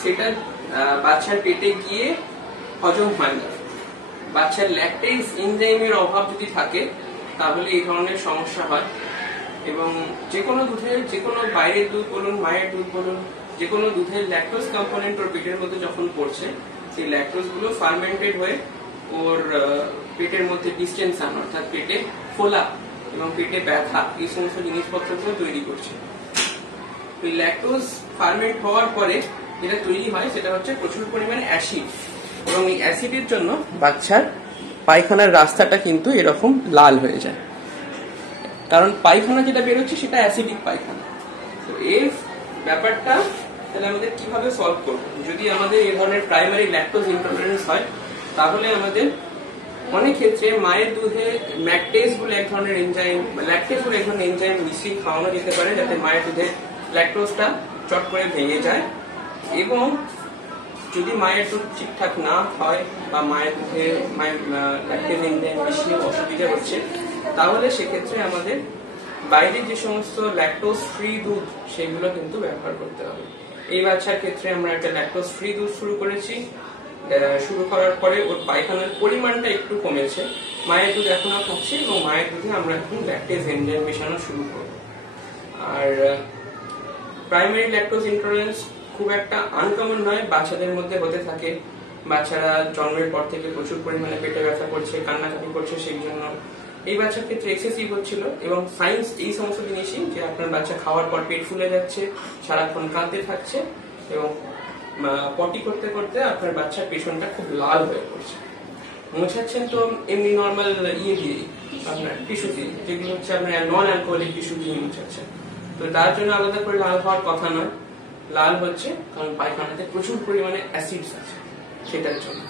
সেটা বাচ্চার পেটে গিয়ে হজম হয় না। বাচ্চার ল্যাকটেজ এনজাইমের অভাব যদি থাকে তাহলে এই ধরনের সমস্যা হয়। এবং যে কোনো দুধের, যে কোনো বাইরের দুধ বলুন, মায়ের দুধ বলুন, যে কোনো দুধের ল্যাকটোজ কম্পোনেন্ট ওর পেটের মধ্যে যখন পড়ছে, সেই ল্যাকটোজ গুলো ফার্মেন্টেড হয়ে ওর পেটের মধ্যে ডিস্টেনশন অর্থাৎ পেটে ফোলা এবং পেটে ব্যথা এই সমস্ত জিনিসপত্রগুলো তৈরি করছে। এই ল্যাকটোজ ফার্মেন্ট হওয়ার পরে যেটা তৈরি হয় সেটা হচ্ছে প্রচুর পরিমাণে অ্যাসিড, এবং এই অ্যাসিডের জন্য বাচ্চার পায়খানার রাস্তাটা কিন্তু এরকম লাল হয়ে যায়, কারণ পায়খানা যেটা বেরোচ্ছে সেটা অ্যাসিডিক পায়খানা। তো এই ব্যাপারটা তাহলে আমাদের কিভাবে সলভ করব? যদি আমাদের এই ধরনের প্রাইমারি ল্যাকটোজ ইনটলারেন্স হয় তাহলে আমাদের অনেক ক্ষেত্রে মায়ের দুধে ল্যাকটেজ বলে এক ধরনের এনজাইম, ল্যাকটেজ বলে এক ধরনের এনজাইম মিশিয়ে খাওয়ানো যেতে পারে, যাতে মায়ের দুধে ল্যাকটোজটা চট করে ভেঙে যায়। এবং যদি মায়ের দুধ ঠিকঠাক না হয় বা মায়ের দুধে ল্যাকটেজ এনজাইম মিশিয়ে অসুবিধা হচ্ছে, তাহলে সেক্ষেত্রে আমাদের বাইরে যে সমস্ত ল্যাকটোজ ফ্রি দুধ সেগুলো কিন্তু ব্যবহার করতে হবে। এই বাচ্চার ক্ষেত্রে আমরা একটা ল্যাকটোজ ফ্রি দুধ শুরু করেছি। শুরু করার পরে ওর পায়খানার পরিমাণটা একটু কমেছে, মায়ের দুধ এখনো খাচ্ছে এবং মায়ের দুধে আমরা এখন ল্যাকটেজ এনজাইম মেশানো শুরু করব। আর প্রাইমারি ল্যাকটোজ ইনটলারেন্স খুব একটা আনকমন নয়, বাচ্চাদের মধ্যে হতে থাকে। বাচ্চারা জন্মের পর থেকে প্রচুর পরিমাণে পেটে ব্যথা করছে, কান্নাকাটি করছে, সেই জন্য এই বাচ্চার ক্ষেত্রে এক্সেসিভ হচ্ছিল। এবং সাইন্স এই সমস্ত জিনিসই, যে আপনার বাচ্চা খাওয়ার পর পেট ফুলে যাচ্ছে, সারাক্ষণ কাঁদতে থাকছে এবং পটি করতে করতে আপনার বাচ্চার পেছনটা খুব লাল হয়ে পড়ছে। মোছাচ্ছেন তো এমনি নর্মাল দিয়ে আপনার টিস্যু দিয়ে, যেগুলো হচ্ছে আপনার নন অ্যালকোহলিক টিস্যু দিয়ে মোছাচ্ছেন, তো তার জন্য আলাদা করে লাল হওয়ার কথা নয়। লাল হচ্ছে কারণ পায়খানাতে প্রচুর পরিমাণে অ্যাসিডস আছে, সেটার জন্য।